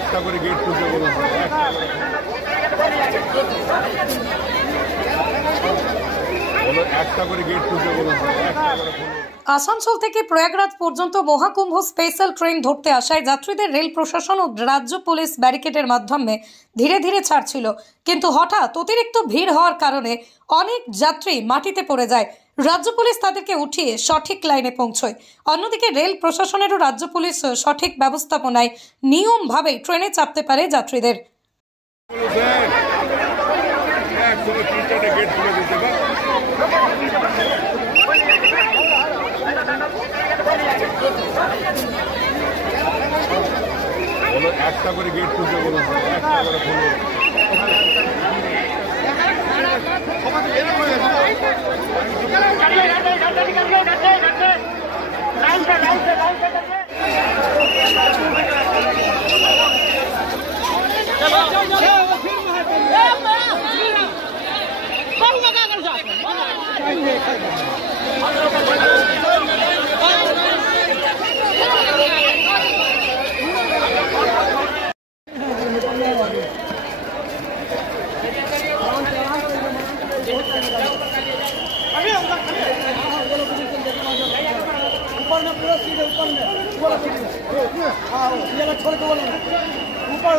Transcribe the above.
একটা করে গেট খুলতে বলুন। একটা করে গেট খুলতে বলুন। আসানসোল থেকে প্রয়াগরাজ পর্যন্ত মহাকুম্ভ স্পেশাল ট্রেন ধরতে আসায় যাত্রীদের রেল প্রশাসন ও রাজ্য পুলিশ ব্যারিকেডের মাধ্যমে ধীরে ধীরে ছাড়ছিল, কিন্তু হঠাৎ অতিরিক্ত ভিড় হওয়ার কারণে অনেক যাত্রী মাটিতে পড়ে যায়। রাজ্য পুলিশ তাদেরকে উঠিয়ে সঠিক লাইনে পৌঁছয়। অন্যদিকে রেল প্রশাসনেরও রাজ্য পুলিশ সঠিক ব্যবস্থাপনায় নিয়মভাবেই ট্রেনে চাপতে পারে যাত্রীদের। একটা করে গেট খুলতে বলুন। একটা করে খুলুন। ऊपर में पूरा सीधे ऊपर में छोड़ के बोलो ऊपर